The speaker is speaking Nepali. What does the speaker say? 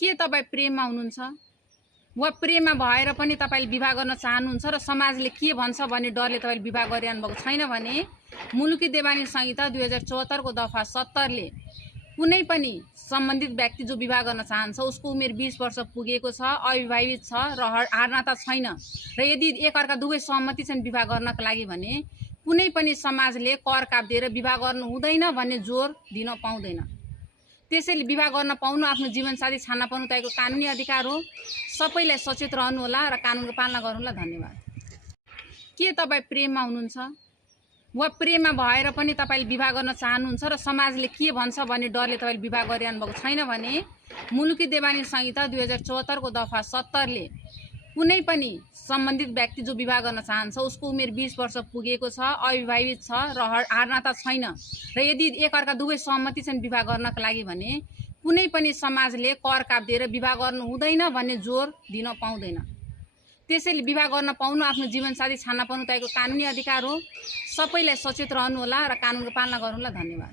के तपाईँ प्रेममा हुनुहुन्छ वा प्रेममा भएर पनि तपाईँले विवाह गर्न चाहनुहुन्छ र समाजले के भन्छ भन्ने डरले तपाईँले विवाह गरिरहनु भएको छैन भने मुलुकी देवानी संहिता 2074 को दफा 70 ले कुनै पनि सम्बन्धित व्यक्ति जो विवाह गर्न चाहन्छ उसको उमेर 20 वर्ष पुगेको छ, अविवाहित छ र हारनाता छैन र यदि एकअर्का दुवै सहमति छन् विवाह गर्नका लागि भने कुनै पनि समाजले कर काप्दिएर विवाह गर्नु हुँदैन भन्ने जोर दिन पाउँदैन। त्यसैले विवाह गर्न पाउनु आफ्नो जीवनसाथी छान्न पाउनु तपाईँको कानुनी अधिकार हो। सबैलाई सचेत रहनुहोला र कानुनको पालना गर्नुहोला। धन्यवाद। के तपाईँ प्रेममा हुनुहुन्छ वा प्रेममा भएर पनि तपाईँले विवाह गर्न चाहनुहुन्छ र समाजले के भन्छ भन्ने डरले तपाईँले विवाह गरिरहनु भएको छैन भने मुलुकी देवानी संहिता 2074 को दफा 70 ले कुनै पनि सम्बन्धित व्यक्ति जो विवाह गर्न चाहन्छ उसको उमेर 20 वर्ष पुगेको छ, अविवाहित छ र हारनाता छैन र यदि एकअर्का दुवै सहमति छन् विवाह गर्नका लागि भने कुनै पनि समाजले कर काप्दिएर विवाह गर्नु हुँदैन भन्ने जोर दिन पाउँदैन। त्यसैले विवाह गर्न पाउनु आफ्नो जीवनसाथी छान्न पाउनु तपाईँको कानुनी अधिकार हो। सबैलाई सचेत रहनुहोला र कानुनको पालना गर्नुहोला। धन्यवाद।